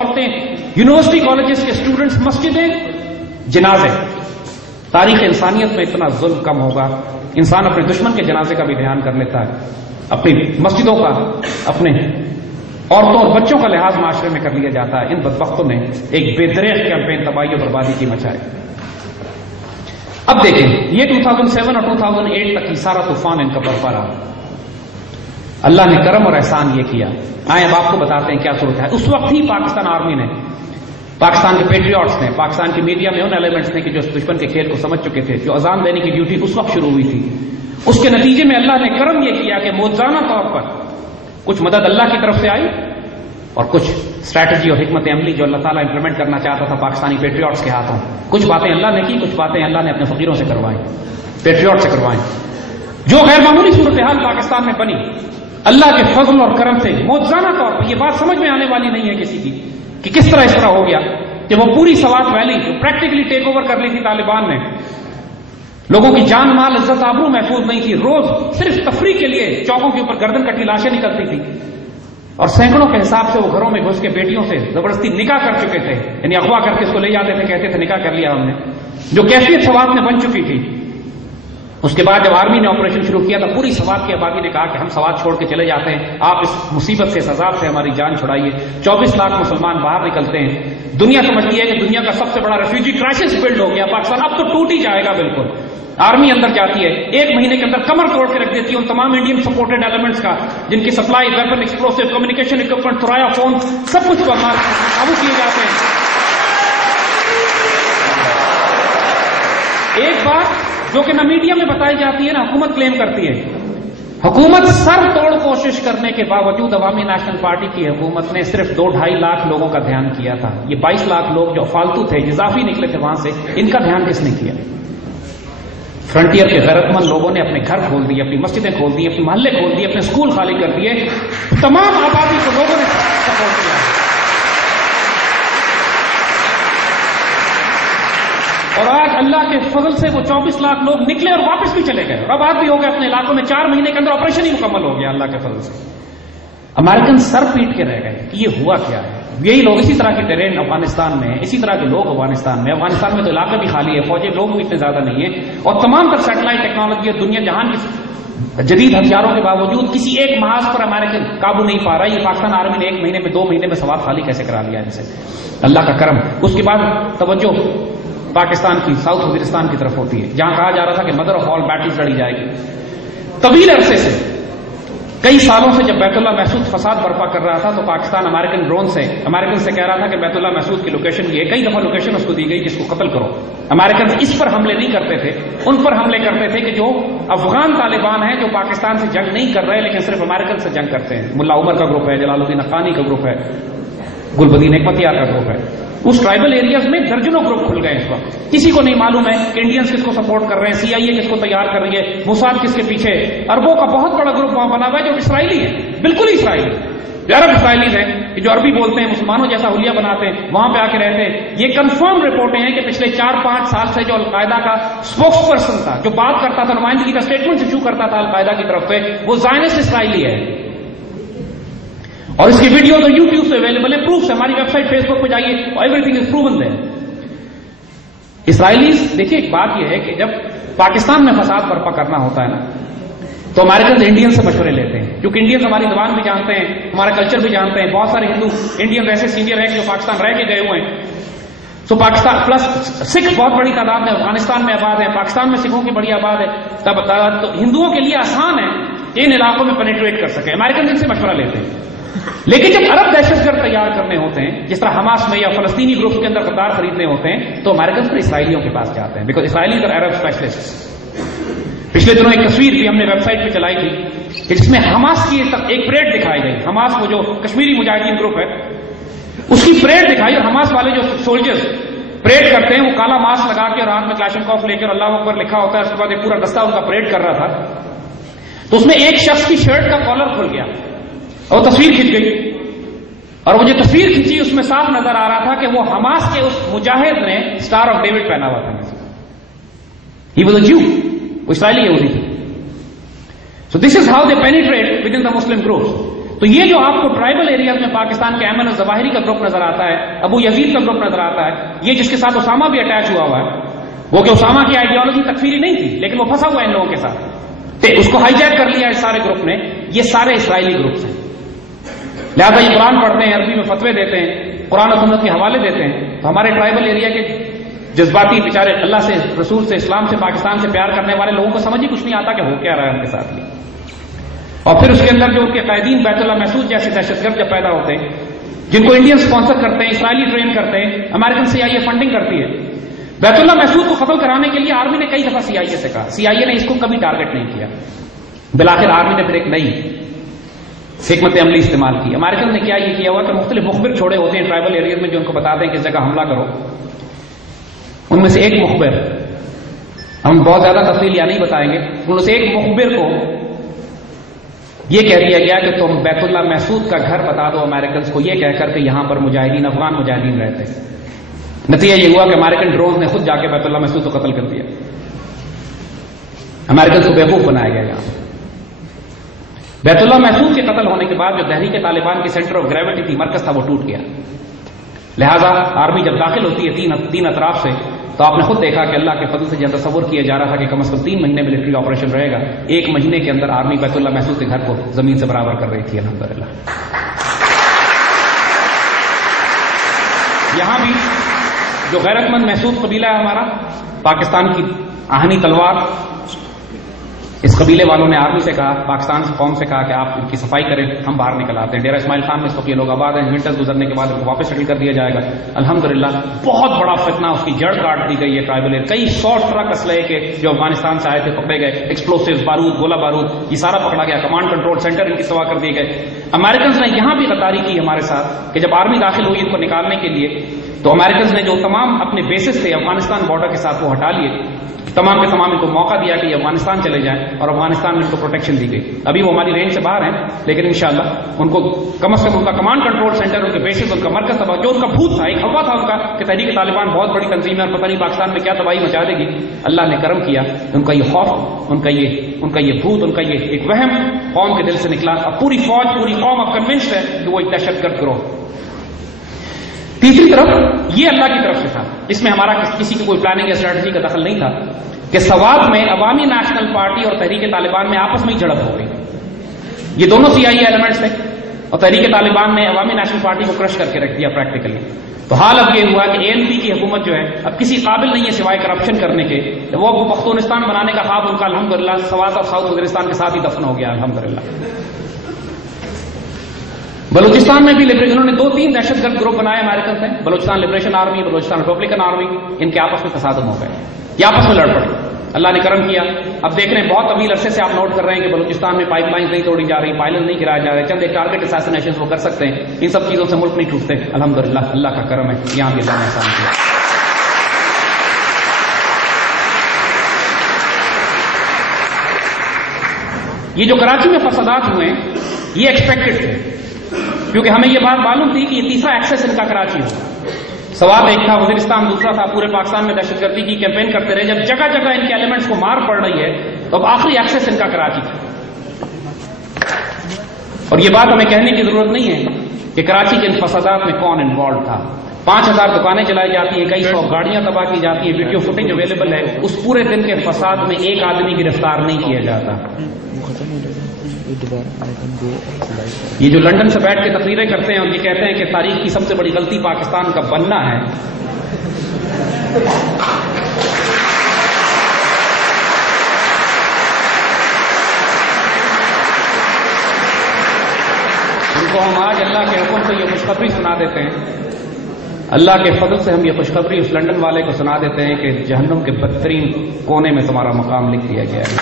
University colleges کے students مسجدیں جنازے. تاریخ انسانیت میں اتنا ظلم کم ہوگا. انسان اپنے دشمن کے جنازے کا بھی دھیان کر لیتا ہے, اپنی مسجدوں کا, اپنے عورتوں اور بچوں کا لحاظ معاشرے میں کر لیا جاتا ہے. ان بدبختوں نے ایک بے دریغ کیمپین تباہی اور بربادی کی مچائی. اب دیکھیں یہ 2007 اور 2008 تک یہ سارا طوفان ان کا برپا رہا. اللہ نے کرم اور احسان یہ کیا. آئیں اب آپ کو بتاتے ہیں کیا صورت ہے. اس وقت ہی پاکستان آرمی نے, پاکستان کے پیٹریوٹس نے, پاکستان کی میڈیا میں ان ایلیمنٹس نے کہ جو دشمن کے کھیل کو سمجھ چکے تھے, جو اذان دینے کی ڈیوٹی اس وقت شروع ہوئی تھی, اس کے نتیجے میں اللہ نے کرم یہ کیا کہ موجزانہ طور پر کچھ مدد اللہ کی طرف سے آئی اور کچھ اسٹریٹجی اور حکمت عملی جو اللہ تعالیٰ امپلیمنٹ کرنا چاہتا تھا پاکستانی پیٹریوٹس کے ہاتھوں. کچھ باتیں اللہ نے کی, کچھ باتیں اللہ نے اپنے فقیروں سے کروائیں, پیٹریوٹ سے کروائیں. جو غیر معمولی صورتحال پاکستان میں بنی اللہ کے فضل اور کرم سے موجزانہ طور پر, یہ بات سمجھ میں آنے والی نہیں ہے کسی کی کہ کس طرح اس طرح ہو گیا کہ وہ پوری سوات ویلی جو پریکٹیکلی ٹیک اوور کر لی تھی طالبان نے, لوگوں کی جان مال عزت آبرو محفوظ نہیں تھی. روز صرف تفریح کے لیے چوکوں کے اوپر گردن کٹی لاشیں نکلتی تھی اور سینکڑوں کے حساب سے وہ گھروں میں گھس کے بیٹیوں سے زبردستی نکاح کر چکے تھے, یعنی اغوا کر کے اس کو لے جاتے تھے, کہتے تھے نکاح کر لیا ہم نے. جو کیفیت سوات میں بن چکی تھی, اس کے بعد جب آرمی نے آپریشن شروع کیا تو پوری سوات کی آبادی نے کہا کہ ہم سوات چھوڑ کے چلے جاتے ہیں, آپ اس مصیبت سے, اس عذاب سے ہماری جان چھڑائیے. 24 لاکھ مسلمان باہر نکلتے ہیں. دنیا سمجھتی ہے کہ دنیا کا سب سے بڑا ریفیوجی کرائسس بلڈ ہو گیا پاکستان, اب تو ٹوٹ ہی جائے گا بالکل. آرمی اندر جاتی ہے, 1 مہینے کے اندر کمر توڑ کے رکھ دیتی ہے ان تمام انڈین سپورٹڈ ایلیمنٹس کا جن کی supply weapon, explosive, communication equipment, Thuraya phone, سب کچھ قابو کیے جاتے ہیں. ایک بات جو کہ نہ میڈیا میں بتائی جاتی ہے نہ حکومت کلیم کرتی ہے, حکومت سر توڑ کوشش کرنے کے باوجود عوامی نیشنل پارٹی کی حکومت نے صرف 2-2.5 لاکھ لوگوں کا دھیان کیا تھا. یہ 22 لاکھ لوگ جو فالتو تھے, اضافی نکلے تھے وہاں سے, ان کا دھیان کس نے کیا؟ فرنٹیئر کے غیرت مند لوگوں نے اپنے گھر کھول دیے, اپنی مسجدیں کھول دی, اپنے محلے کھول دیے, اپنے اسکول خالی کر دیے. تمام آبادی کو لوگوں نے سپورٹ کیا اور آج اللہ کے فضل سے وہ 24 لاکھ لوگ نکلے اور واپس بھی چلے گئے اور اب آج بھی ہو گئے اپنے علاقوں میں. 4 مہینے کے اندر آپریشن ہی مکمل ہو گیا اللہ کے فضل سے. امریکن سر پیٹ کے رہ گئے کہ یہ ہوا کیا ہے. یہی لوگ, اسی طرح کے ٹرین افغانستان میں, اسی طرح کے لوگ افغانستان میں تو علاقے بھی خالی ہے, فوجی لوگ بھی اتنے زیادہ نہیں ہیں, اور تمام تر سیٹلائٹ ٹیکنالوجی اور دنیا جہان کی جدید ہتھیاروں کے باوجود کسی ایک محاذ پر امریکن قابو نہیں پا رہا. یہ پاکستان آرمی نے 1 مہینے میں 2 مہینے میں سوات خالی کیسے کرا لیا ان سے, اللہ کا کرم. اس کے بعد توجہ پاکستان کی ساؤتھ وزیرستان کی طرف ہوتی ہے جہاں کہا جا رہا تھا کہ مدر آف آل بیٹلز لڑی جائے گی. طویل عرصے سے, کئی سالوں سے جب بیت اللہ محسود فساد برپا کر رہا تھا تو پاکستان امریکن سے کہہ رہا تھا کہ بیت اللہ محسود کی لوکیشن یہ ہے. کئی دفعہ لوکیشن اس کو دی گئی کہ اس کو قتل کرو. امریکن اس پر حملے نہیں کرتے تھے, ان پر حملے کرتے تھے کہ جو افغان طالبان ہیں جو پاکستان سے جنگ نہیں کر رہے لیکن صرف امریکن سے جنگ کرتے ہیں. ملا عمر کا گروپ ہے, جلال الدین افغانی کا گروپ ہے, گلبدین حکمتیار کا گروپ ہے. اس ٹرائبل ایریاز میں درجنوں گروپ کھل گئے اس وقت. کسی کو نہیں معلوم ہے کہ انڈینز کس کو سپورٹ کر رہے ہیں, CIA کس کو تیار کر رہی ہے, موساد کس کے پیچھے. عربوں کا بہت بڑا گروپ وہاں بنا ہوا ہے جو اسرائیلی ہے, بالکل ہی اسرائیلی, عرب اسرائیلیز ہیں جو عربی بولتے ہیں, مسلمانوں جیسا حلیہ بناتے ہیں, وہاں پہ آ کے رہتے ہیں. یہ کنفرم رپورٹیں ہیں کہ پچھلے 4-5 سال سے جو القاعدہ کا اسپوکس پرسن تھا, جو بات کرتا تھا, نمائندگی کا اسٹیٹمنٹ ایشو کرتا تھا القاعدہ کی طرف سے, وہ زائنسٹ اسرائیلی ہے. اور اس کی ویڈیو تو یوٹیوب سے اویلیبل ہے, پروف ہے. ہماری ویب سائٹ فیس بک پہ جائیے, ایوری تھنگ از پروون دیر. اسرائیلیز, دیکھیے ایک بات یہ ہے کہ جب پاکستان میں فساد برپا کرنا ہوتا ہے نا تو امریکن انڈین سے مشورے لیتے ہیں, کیونکہ انڈین ہماری زبان بھی جانتے ہیں, ہمارا کلچر بھی جانتے ہیں. بہت سارے ہندو انڈین ویسے سینئر ہیں جو پاکستان رہ کے گئے ہوئے ہیں. تو پاکستان پلس سکھ بہت بڑی تعداد میں افغانستان میں آباد ہے, پاکستان میں سکھوں کی بڑی آباد ہے. تب تو ہندوؤں کے لیے آسان ہے کہ ان علاقوں میں پینیٹریٹ کر سکے. امریکن سے مشورہ لیتے ہیں. لیکن جب عرب دہشت گرد تیار کرنے ہوتے ہیں, جس طرح حماس میں یا فلسطینی گروپ کے اندر قطار خریدنے ہوتے ہیں, تو امریکن پھر اسرائیلیوں کے پاس جاتے ہیں, بیکاز اسرائیلی اور عرب اسپیشلسٹ. پچھلے دنوں ایک تصویر بھی ہم نے ویب سائٹ پہ چلائی تھی جس میں حماس کی ایک پریڈ دکھائی گئی. حماس وہ جو کشمیری مجاہدین گروپ ہے اس کی پریڈ دکھائی, اور حماس والے جو سولجرز پریڈ کرتے ہیں وہ کالا ماسک لگا کے اور ہاتھ میں کلاشنکوف لے کر اللہ اکبر لکھا ہوتا ہے. اس کے بعد ایک پورا دستہ ان کا پریڈ کر رہا تھا, تو اس میں ایک شخص کی شرٹ کا کالر کھل گیا اور تصویر کھنچ گئی, اور وہ جو تصویر کھینچی اس میں صاف نظر آ رہا تھا کہ وہ حماس کے اس مجاہد نے اسٹار آف ڈیوڈ پہنا ہوا تھا. ہی واز اے جیو, وہ اسرائیلی یہودی تھی. So this is how they penetrate with in the Muslim groups. تو یہ جو آپ کو ٹرائبل ایریاز میں پاکستان کے ایمن الظواہری کا گروپ نظر آتا ہے، ابو یزید کا گروپ نظر آتا ہے، یہ جس کے ساتھ اسامہ بھی اٹیچ ہوا ہوا ہے، وہ کہ اسامہ کی آئیڈیالوجی تکفیری نہیں تھی لیکن وہ پھنسا ہوا ہے ان لوگوں کے ساتھ، تو اس کو ہائی جیک کر لیا اس سارے گروپ نے. یہ سارے اسرائیلی گروپس ہیں. لہٰذا یہ قرآن پڑھتے ہیں، عربی میں فتوے دیتے ہیں، قرآن و سنت کے حوالے دیتے ہیں. تو ہمارے ٹرائبل ایریا کے جذباتی بیچارے اللہ سے، رسول سے، اسلام سے، پاکستان سے پیار کرنے والے لوگوں کو سمجھ ہی کچھ نہیں آتا کہ ہو کیا رہا ہے ان کے ساتھ. اور پھر اس کے اندر جو ان کے قائدین بیت اللہ محسود جیسے دہشت گرد جب پیدا ہوتے ہیں، جن کو انڈین اسپانسر کرتے ہیں، اسرائیلی ٹرین کرتے ہیں، امریکن CIA فنڈنگ کرتی ہے. بیت اللہ محسود کو قتل کرانے کے لیے آرمی نے کئی دفعہ CIA سے کہا، CIA نے اس کو کبھی ٹارگٹ نہیں کیا. بالآخر آرمی نے پھر ایک نئی حکمت عملی استعمال کی. امریکن نے کیا یہ کیا ہوا کہ مختلف مخبر چھوڑے ہوتے ہیں ٹرائبل ایریاز میں جو ان کو بتاتے ہیں کس جگہ حملہ کرو. ان میں سے ایک مخبر، ہم بہت زیادہ تفصیل یا نہیں بتائیں گے، ان میں سے ایک مخبر کو یہ کہہ دیا گیا کہ تم بیت اللہ محسود کا گھر بتا دو امریکنز کو، یہ کہہ کر کہ یہاں پر مجاہدین، افغان مجاہدین رہتے ہیں. نتیجہ یہ ہوا کہ امریکن ڈرون نے خود جا کے بیت اللہ محسود کو قتل کر دیا. امریکن کو بیوقوف بنایا گیا. یہاں بیت اللہ محسود کے قتل ہونے کے بعد جو تحریک طالبان کی سینٹر آف گریوٹی تھی، مرکز تھا، وہ ٹوٹ گیا. لہذا آرمی جب داخل ہوتی ہے تین اطراف سے، تو آپ نے خود دیکھا کہ اللہ کے فضل سے جب تصور کیا جا رہا تھا کہ کم از کم 3 مہینے ملٹری آپریشن رہے گا، 1 مہینے کے اندر آرمی بیت اللہ محسود کے گھر کو زمین سے برابر کر رہی تھی. الحمدللہ. یہاں بھی جو غیرت مند محسود قبیلہ ہے ہمارا، پاکستان کی آہنی تلوار، اس قبیلے والوں نے آرمی سے کہا، پاکستان کی قوم سے کہا کہ آپ ان کی صفائی کریں، ہم باہر نکل آتے ہیں. ڈیرہ اسماعیل خان میں اس وقت یہ لوگ آباد ہیں، ونٹرز گزرنے کے بعد ان کو واپس سیٹل کر دیا جائے گا. الحمدللہ بہت بڑا فتنہ، اس کی جڑ کاٹ دی گئی ہے. ٹرائبل کئی 100 ٹرک اسلحے کے جو افغانستان سے آئے تھے پکڑے گئے، ایکسپلوسیوز، بارود، گولہ بارود، یہ سارا پکڑا گیا. کمانڈ کنٹرول سینٹر ان کی سوا کر دیے گئے. امریکنز نے یہاں بھی غداری کی ہمارے ساتھ کہ جب آرمی داخل ہوئی ان کو نکالنے کے لیے، تو امریکنز نے جو تمام اپنے بیسز تھے افغانستان بارڈر کے ساتھ وہ ہٹا لیے. تمام کے تمام ان کو موقع دیا کہ یہ افغانستان چلے جائیں، اور افغانستان میں ان کو پروٹیکشن دی گئی. ابھی وہ ہماری رینج سے باہر ہیں، لیکن انشاءاللہ ان کو کم از کم ان کا کمانڈ کنٹرول سینٹر، ان کے بیسز، ان کا مرکز تباہ، جو ان کا بھوت تھا، ایک ہوا تھا ان کا کہ تحریک طالبان بہت بڑی تنظیم ہے اور پتہ نہیں پاکستان میں کیا تباہی مچا دے گی. اللہ نے کرم کیا، ان کا یہ خوف، ان کا یہ بھوت، ان کا یہ ایک وہم قوم کے دل سے نکلا. اب پوری فوج، پوری قوم اب کنونسڈ ہے کہ وہ ایک دہشت گرد گروہ. تیسری طرف یہ اللہ کی طرف سے تھا، اس میں ہمارا کسی کی کوئی پلاننگ یا اسٹریٹجی کا دخل نہیں تھا کہ سوات میں عوامی نیشنل پارٹی اور تحریک طالبان میں آپس میں ہی جھڑپ ہو گئی. یہ دونوں CIA ایلیمنٹس تھے، اور تحریک طالبان نے عوامی نیشنل پارٹی کو کرش کر کے رکھ دیا پریکٹیکلی. تو حال اب یہ ہوا کہ ANP کی حکومت جو ہے اب کسی قابل نہیں ہے سوائے کرپشن کرنے کے. وہ پختونستان بنانے کا خواب ان کا الحمدللہ سوات اور ساؤتھ وزیرستان کے ساتھ ہی دفن ہو گیا الحمدللہ. بلوچستان میں بھی انہوں نے 2-3 دہشت گرد گروپ بنائے امریکن سے، Balochistan liberation army, Balochistan republican army. ان کے آپس میں تصادم ہو گئے، یہ آپس میں لڑ پڑے. اللہ نے کرم کیا. اب دیکھ رہے ہیں بہت طویل عرصے سے آپ نوٹ کر رہے ہیں کہ بلوچستان میں پائپ لائنز نہیں توڑی جا رہی، پائلن نہیں گرایا جا رہے، چند ایک ٹارگٹ اساسینیشن وہ کر سکتے ہیں. ان سب چیزوں سے ملک نہیں ٹوٹتے الحمدللہ. اللہ کا کرم ہے، یہاں بھی اللہ نے احسان کیا. یہ جو کراچی میں فسادات ہوئے یہ ایکسپیکٹڈ تھے، کیونکہ ہمیں یہ بات معلوم تھی کہ یہ تیسرا ایکسس ان کا کراچی ہو. سوات ایک تھا، وزیرستان دوسرا تھا. پورے پاکستان میں دہشت گردی کی کیمپین کرتے رہے. جب جگہ جگہ ان کے ایلیمنٹس کو مار پڑ رہی ہے تو اب آخری ایکسس ان کا کراچی تھا. اور یہ بات ہمیں کہنے کی ضرورت نہیں ہے کہ کراچی کے ان فسادات میں کون انوالو تھا. 5000 دکانیں چلائی جاتی ہیں، کئی 100 گاڑیاں تباہ کی جاتی ہیں، ویڈیو فوٹیج اویلیبل ہے. اس پورے دن کے فساد میں ایک آدمی گرفتار نہیں کیا جاتا. یہ جو لندن سے بیٹھ کے تقریریں کرتے ہیں اور یہ کہتے ہیں کہ تاریخ کی سب سے بڑی غلطی پاکستان کا بننا ہے، ان کو ہم آج اللہ کے حکم سے یہ خوشخبری سنا دیتے ہیں. اللہ کے فضل سے ہم یہ خوشخبری اس لندن والے کو سنا دیتے ہیں کہ جہنم کے بدترین کونے میں تمہارا مقام لکھ دیا گیا ہے.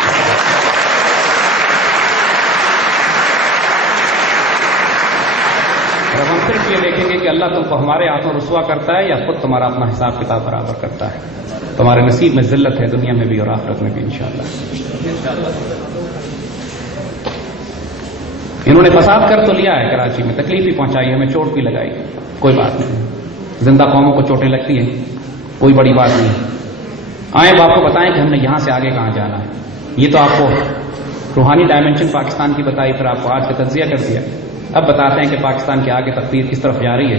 اور ہم صرف یہ دیکھیں گے کہ اللہ تم کو ہمارے ہاتھوں رسوا کرتا ہے یا خود تمہارا اپنا حساب کتاب برابر کرتا ہے. تمہارے نصیب میں ذلت ہے، دنیا میں بھی اور آخرت میں بھی انشاءاللہ. انہوں نے فساد کر تو لیا ہے کراچی میں، تکلیف بھی پہنچائی، ہمیں چوٹ بھی لگائی، کوئی بات نہیں. زندہ قوموں کو چوٹیں لگتی ہیں، کوئی بڑی بات نہیں. آئیں اب آپ کو بتائیں کہ ہم نے یہاں سے آگے کہاں جانا ہے. یہ تو آپ کو روحانی ڈائمنشن پاکستان کی بتائی، پھر آپ کو آج کا تجزیہ کر دیا. اب بتاتے ہیں کہ پاکستان کے آگے تقدیر کس طرف جا رہی ہے.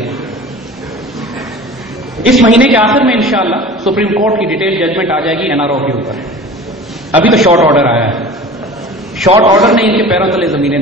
اس مہینے کے آخر میں انشاءاللہ سپریم کورٹ کی ڈیٹیل ججمنٹ آ جائے گی NRO کے اوپر. ابھی تو شارٹ آرڈر آیا ہے. شارٹ آرڈر نے ان کے پیروں تلے زمینیں